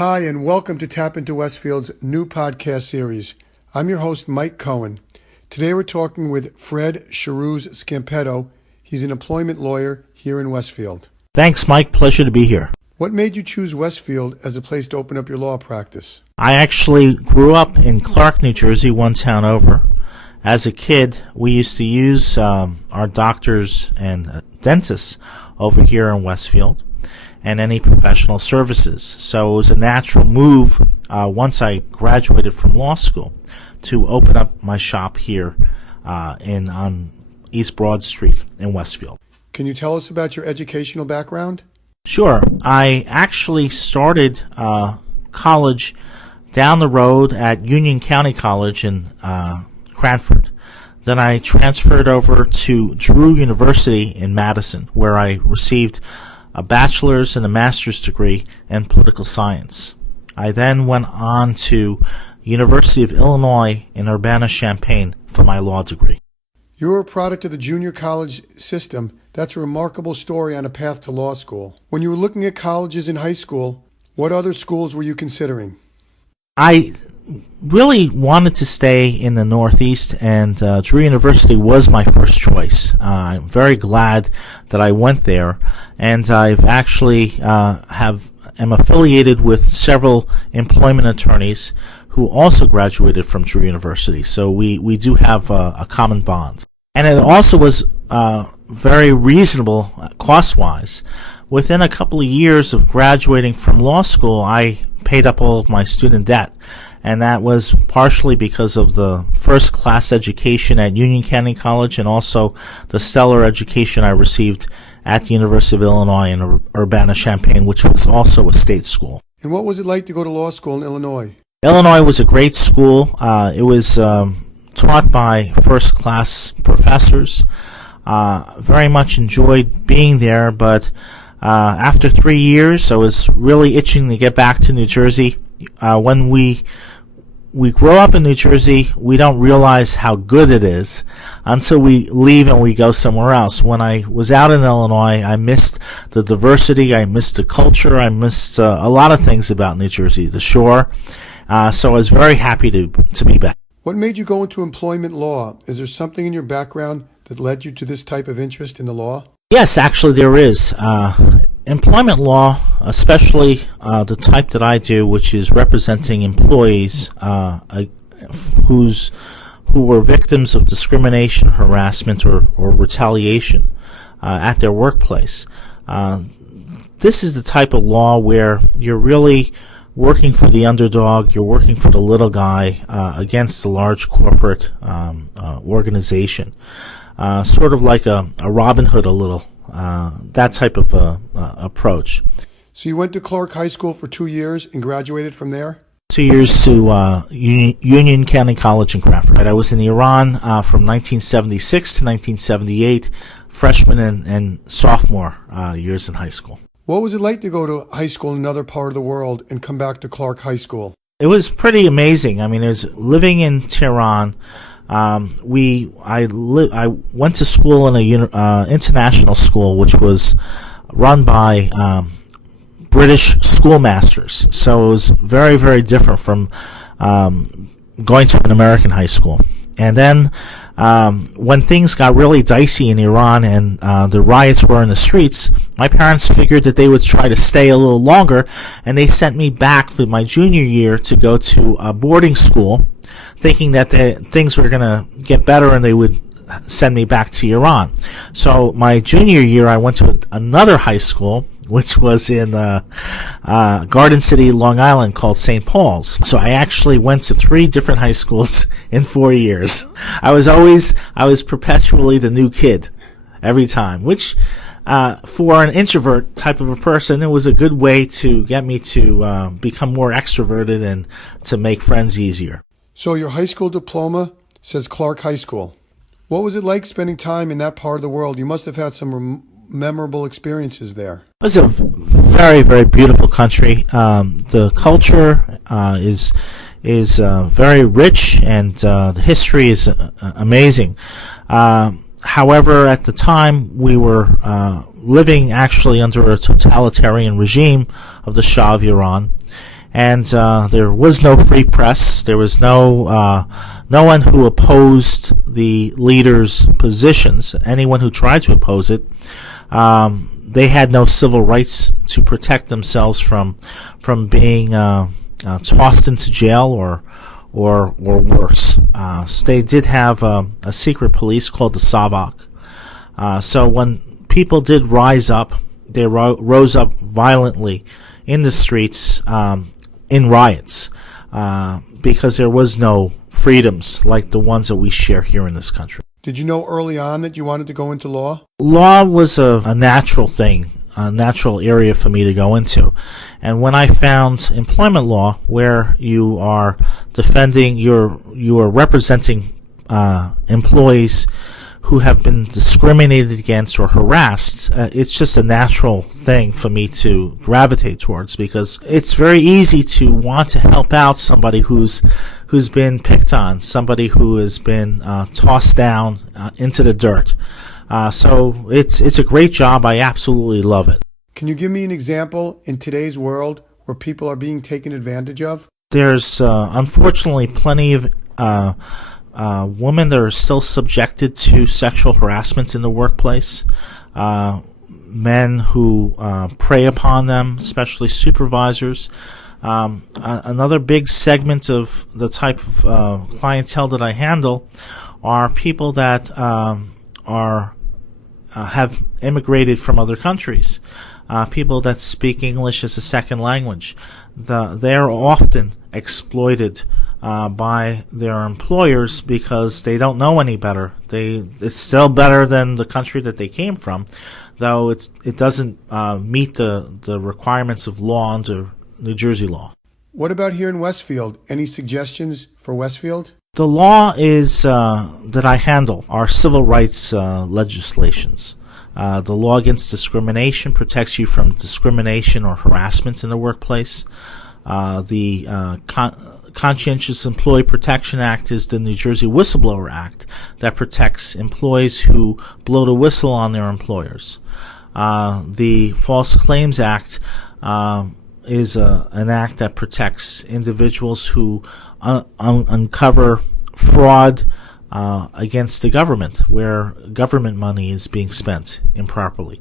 Hi, and welcome to TAPinto Westfield's new podcast series. I'm your host, Mike Cohen. Today we're talking with Fred Shahrooz Scampato. He's an employment lawyer here in Westfield. Thanks, Mike. Pleasure to be here. What made you choose Westfield as a place to open up your law practice? I actually grew up in Clark, New Jersey, one town over. As a kid, we used to use our doctors and dentists over here in Westfield and any professional services. So it was a natural move once I graduated from law school to open up my shop here on East Broad Street in Westfield. Can you tell us about your educational background? Sure. I actually started college down the road at Union County College in Cranford. Then I transferred over to Drew University in Madison, where I received a bachelor's and a master's degree in political science. I then went on to University of Illinois in Urbana-Champaign for my law degree. You're a product of the junior college system. That's a remarkable story on a path to law school. When you were looking at colleges in high school, what other schools were you considering? I really wanted to stay in the Northeast, and Drew University was my first choice. I'm very glad that I went there, and I've actually am affiliated with several employment attorneys who also graduated from Drew University. So we do have a common bond. And it also was very reasonable cost-wise. Within a couple of years of graduating from law school, I paid up all of my student debt. And that was partially because of the first-class education at Union County College and also the stellar education I received at the University of Illinois in Urbana-Champaign, which was also a state school. And what was it like to go to law school in Illinois? Illinois was a great school. It was taught by first-class professors. Very much enjoyed being there, but after 3 years, I was really itching to get back to New Jersey. When we grow up in New Jersey, we don't realize how good it is until we leave and we go somewhere else. When I was out in Illinois, I missed the diversity, I missed the culture, I missed a lot of things about New Jersey, the shore. So I was very happy to be back. What made you go into employment law? Is there something in your background that led you to this type of interest in the law? Yes, actually there is. Employment law, especially the type that I do, which is representing employees who were victims of discrimination, harassment, or retaliation at their workplace. This is the type of law where you're really working for the underdog, you're working for the little guy against a large corporate organization. Sort of like a Robin Hood a little, that type of approach. So you went to Clark High School for 2 years and graduated from there? 2 years to Union County College in Cranford. I was in Iran from 1976 to 1978, freshman and sophomore years in high school. What was it like to go to high school in another part of the world and come back to Clark High School? It was pretty amazing. I mean, it was living in Tehran. I went to school in a international school, which was run by British schoolmasters. So it was very, very different from going to an American high school. And then when things got really dicey in Iran and the riots were in the streets, my parents figured that they would try to stay a little longer, and they sent me back for my junior year to go to a boarding school, thinking that things were going to get better and they would send me back to Iran. So my junior year, I went to another high school, which was in Garden City, Long Island, called St. Paul's. So I actually went to 3 different high schools in 4 years. I was perpetually the new kid every time, which for an introvert type of a person, it was a good way to get me to become more extroverted and to make friends easier. So your high school diploma says Clark High School. What was it like spending time in that part of the world? You must have had some memorable experiences there. It was a very, very beautiful country. The culture is very rich, and the history is amazing. However, at the time, we were living actually under a totalitarian regime of the Shah of Iran, and there was no free press. There was no one who opposed the leader's positions. Anyone who tried to oppose it, they had no civil rights to protect themselves from being tossed into jail or worse. So they did have a secret police called the Savak. So when people did rise up, they rose up violently in the streets in riots because there was no freedoms like the ones that we share here in this country. Did you know early on that you wanted to go into law? Law was a natural thing, a natural area for me to go into. And when I found employment law, where you are defending, you are representing employees who have been discriminated against or harassed, it's just a natural thing for me to gravitate towards, because it's very easy to want to help out somebody who's been picked on, somebody who has been tossed down into the dirt. So it's a great job. I absolutely love it. Can you give me an example in today's world where people are being taken advantage of? There's unfortunately plenty of women that are still subjected to sexual harassment in the workplace, men who prey upon them, especially supervisors. Another big segment of the type of clientele that I handle are people that have immigrated from other countries, people that speak English as a second language. They're often exploited by their employers because they don't know any better. It's still better than the country that they came from, though it doesn't meet the requirements of law under New Jersey law. What about here in Westfield? Any suggestions for Westfield? The law is that I handle are civil rights legislations. The law against discrimination protects you from discrimination or harassment in the workplace. The Conscientious Employee Protection Act is the New Jersey Whistleblower Act that protects employees who blow the whistle on their employers. The False Claims Act is an act that protects individuals who uncover fraud against the government, where government money is being spent improperly.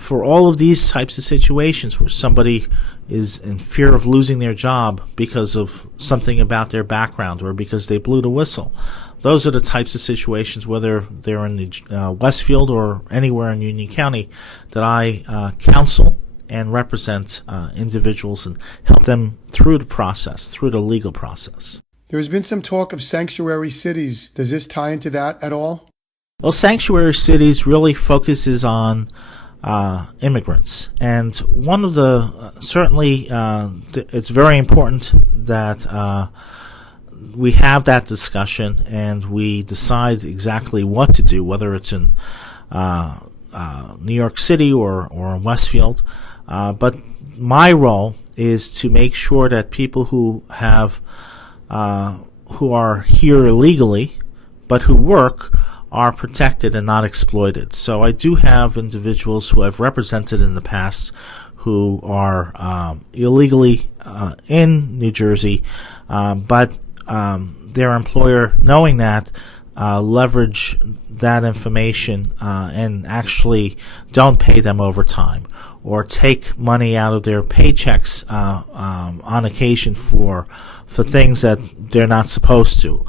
For all of these types of situations where somebody is in fear of losing their job because of something about their background or because they blew the whistle, those are the types of situations, whether they're in Westfield or anywhere in Union County, that I counsel and represent individuals and help them through the process, through the legal process. There has been some talk of sanctuary cities. Does this tie into that at all? Well, sanctuary cities really focuses on immigrants, and one of the certainly it's very important that we have that discussion and we decide exactly what to do, whether it's in New York City or in Westfield. But my role is to make sure that people who are here illegally but who work are protected and not exploited. So I do have individuals who I've represented in the past who are illegally in New Jersey, but their employer, knowing that, leverage that information and actually don't pay them overtime or take money out of their paychecks on occasion for things that they're not supposed to.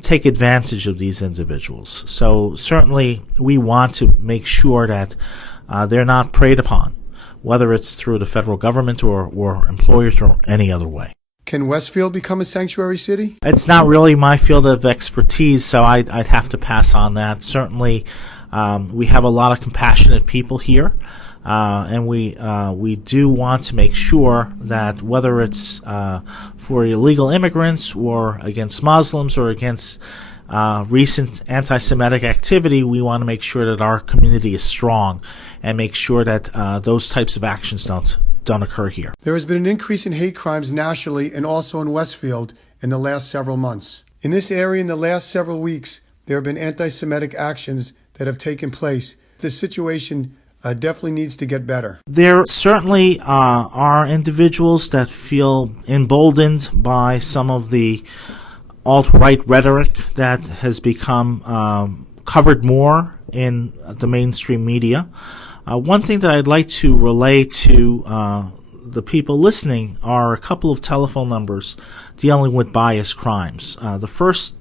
Take advantage of these individuals. So certainly we want to make sure that they're not preyed upon, whether it's through the federal government or employers or any other way. Can Westfield become a sanctuary city? It's not really my field of expertise, so I'd have to pass on that. Certainly we have a lot of compassionate people here. And we do want to make sure that whether it's for illegal immigrants or against Muslims or against recent anti-Semitic activity, we want to make sure that our community is strong and make sure that those types of actions don't occur here. There has been an increase in hate crimes nationally and also in Westfield in the last several months. In this area in the last several weeks, there have been anti-Semitic actions that have taken place. The situation definitely needs to get better. There certainly are individuals that feel emboldened by some of the alt-right rhetoric that has become covered more in the mainstream media. One thing that I'd like to relay to the people listening are a couple of telephone numbers dealing with bias crimes. The first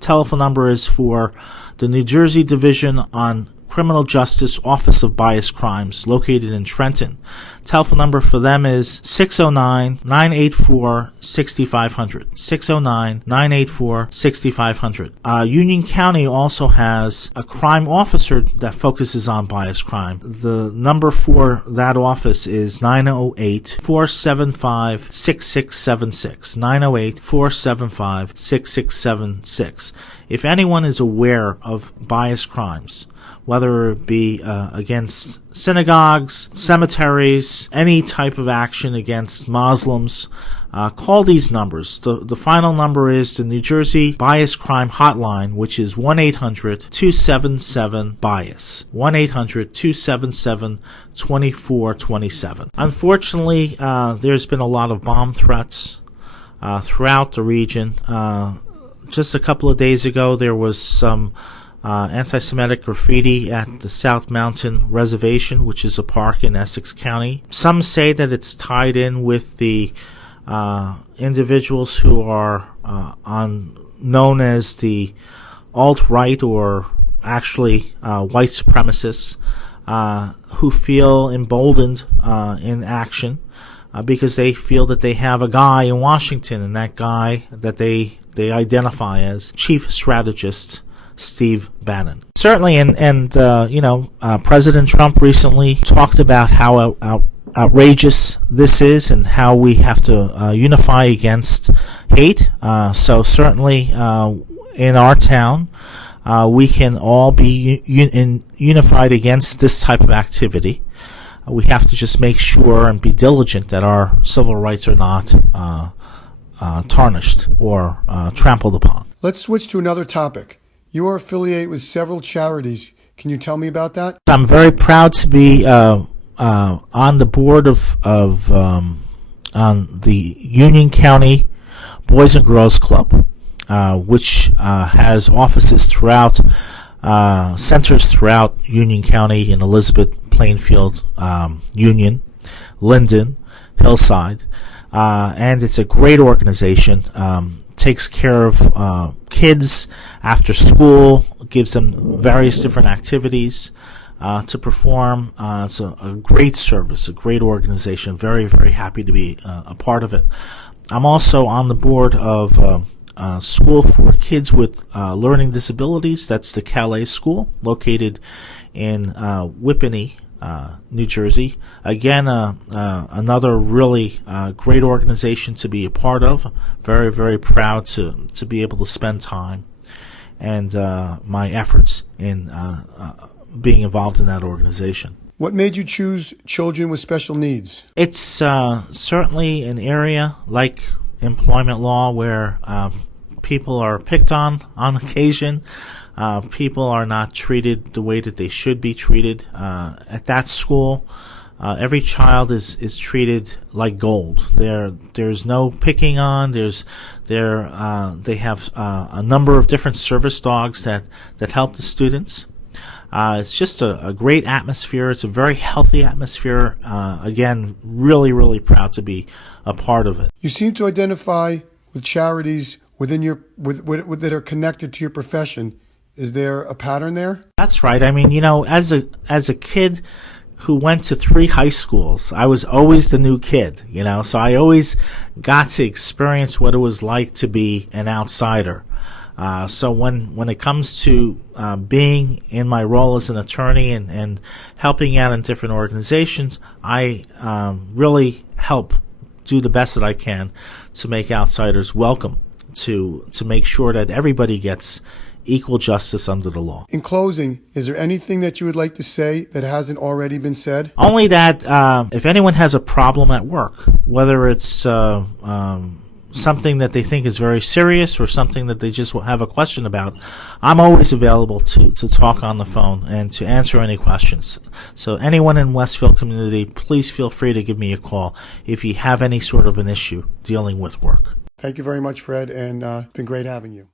telephone number is for the New Jersey Division on Criminal Justice Office of Bias Crimes, located in Trenton. Telephone number for them is 609-984-6500. 609-984-6500. Union County also has a crime officer that focuses on bias crime. The number for that office is 908-475-6676. 908-475-6676. If anyone is aware of bias crimes, whether it be against synagogues, cemeteries, any type of action against Muslims, call these numbers. The final number is the New Jersey Bias Crime Hotline, which is 1-800-277-BIAS. 1-800-277-2427. Unfortunately, there's been a lot of bomb threats throughout the region. Just a couple of days ago, there was some anti-Semitic graffiti at the South Mountain Reservation, which is a park in Essex County. Some say that it's tied in with the individuals who are known as the alt-right, or actually white supremacists, who feel emboldened in action because they feel that they have a guy in Washington, and that guy that they identify as Chief Strategist Steve Bannon. Certainly, and President Trump recently talked about how outrageous this is and how we have to unify against hate. So certainly in our town, we can all be unified against this type of activity. We have to just make sure and be diligent that our civil rights are not tarnished or trampled upon. Let's switch to another topic. You are affiliated with several charities. Can you tell me about that? I'm very proud to be on the board of on the Union County Boys and Girls Club, which has offices throughout, centers throughout Union County in Elizabeth, Plainfield, Union, Linden, Hillside, and it's a great organization. Takes care of kids after school, gives them various different activities to perform. It's a great service, a great organization. Very, very happy to be a part of it. I'm also on the board of school for kids with learning disabilities. That's the Calais School, located in Whippany, New Jersey. Again, another really great organization to be a part of. Very, very proud to be able to spend time and my efforts in being involved in that organization. What made you choose children with special needs? It's certainly an area like employment law where people are picked on occasion. People are not treated the way that they should be treated. At that school, every child is treated like gold. There's no picking on. They have a number of different service dogs that help the students. It's just a great atmosphere. It's a very healthy atmosphere. Again, really, really proud to be a part of it. You seem to identify with charities within your that are connected to your profession. Is there a pattern there? That's right. I mean, as a kid who went to 3 high schools, I was always the new kid, so I always got to experience what it was like to be an outsider. So when it comes to being in my role as an attorney and helping out in different organizations, I really help do the best that I can to make outsiders welcome, to make sure that everybody gets equal justice under the law. In closing, is there anything that you would like to say that hasn't already been said? Only that if anyone has a problem at work, whether it's something that they think is very serious or something that they just have a question about, I'm always available to talk on the phone and to answer any questions. So anyone in Westfield community, please feel free to give me a call if you have any sort of an issue dealing with work. Thank you very much, Fred, and it's been great having you.